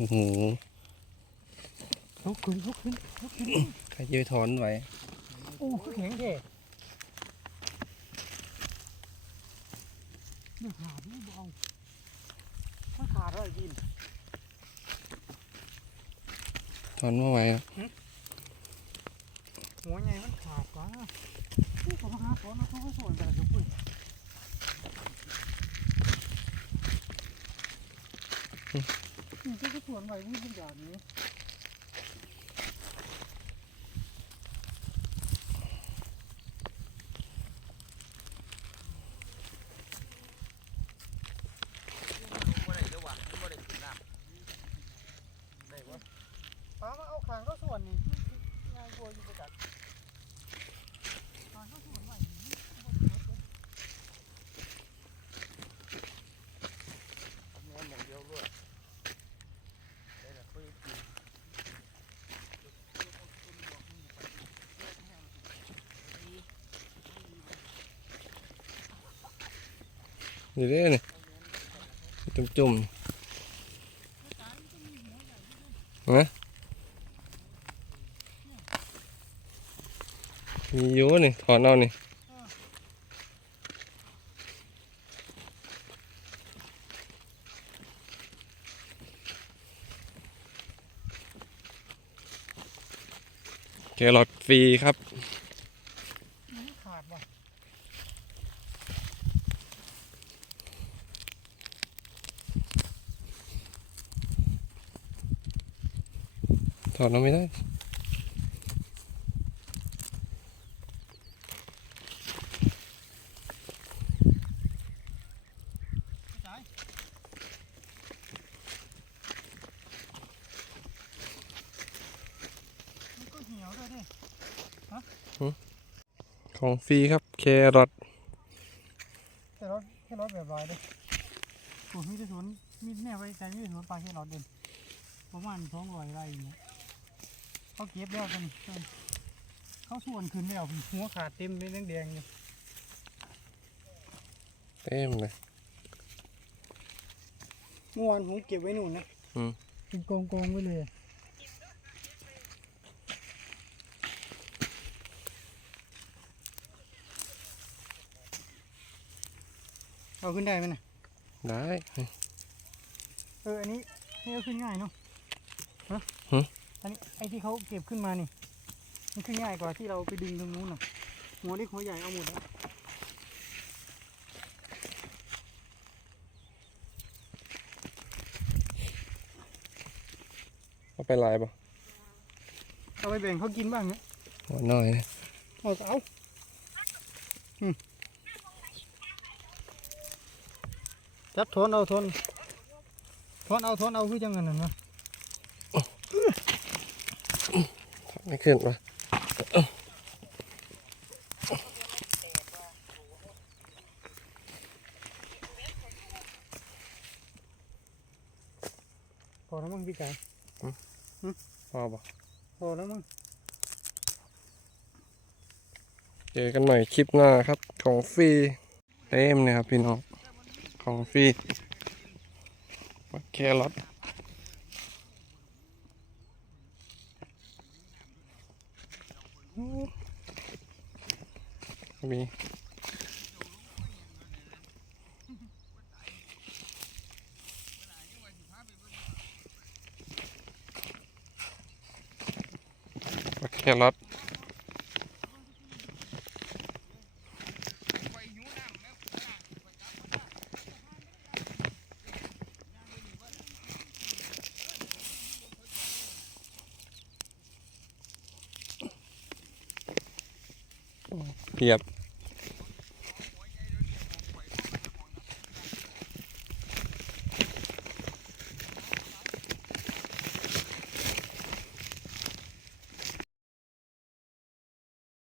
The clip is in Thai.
โอ้โหลุกขึ้นลุกขึ้นลุกขึ้นใครยืดถอนไหวโอ้แข็งแท้เนื้อขาดนี่เบาถ้าขาดอะไรกินถอนมาไหวครับหัวใหญ่มันขาดกว่าผู้สมหาสอนมาทุกส่วนแต่ละจุดเล ยนี่ที่สวนไว้นี่เป็นอย่างนี้ ปลามาเอาขางเข้าส่วนนี่ง่ายกว่าอยู่ประจักษ์ขางเข้าส่วนไว้นี่มันบ่ได้เบิดเลย นี่เด้อนี่จุ่มจุ่มๆนะมีอยู่นี่ถอนเอานี่แครอทฟรีครับ มันขาดว่ะ ถ อนเอาไม่ได้ตายมันก็เหี่ยวด้วยดิของฟรีครับแครอทแค่รถแค่รถแบบลายเลยโอ้มีแต่สวนมีแน่ไว้ใจมีแต่สวนปลาแค่รถเดินประมาณสองร้อยไร่อย่างเงี้ย เขาเก็บแล้วกันเขาส่วนขึ้นแล้วหัวขาดเต็มเลยแดงๆเลยเต็มเลยเมื่อวานผมเก็บไว้นู่นนะอืมเป็นกองกองๆไว้เลยเอาขึ้นได้ไหมนะได้ เออ อันนี้นี่เอาขึ้นง่ายเนาะฮะหึ อันนี้ไอ้ที่เขาเก็บขึ้นมานี่ มันขึ้นง่ายกว่าที่เราไปดึงตรงนู้นน่ะหัวเล็กหัวใหญ่เอาหมดแล้วเอาไปลายป่ะเอาไปแบ่งเขากินบ้างเนี่ยหัวน้อยนะเอาก็เอาอืมจับทนเอาทนทนเอาทนเอาคือจังงั้นน่ะนะ ไม่ขึ้นป่ะพอแล้วมั้งพี่ไก่พอป่ะพอแล้วมั้งเจอกันใหม่คลิปหน้าครับ ของฟรีเต็มเลยครับพี่น้อง ของฟรีมาแครอท มีแครอทเพียบ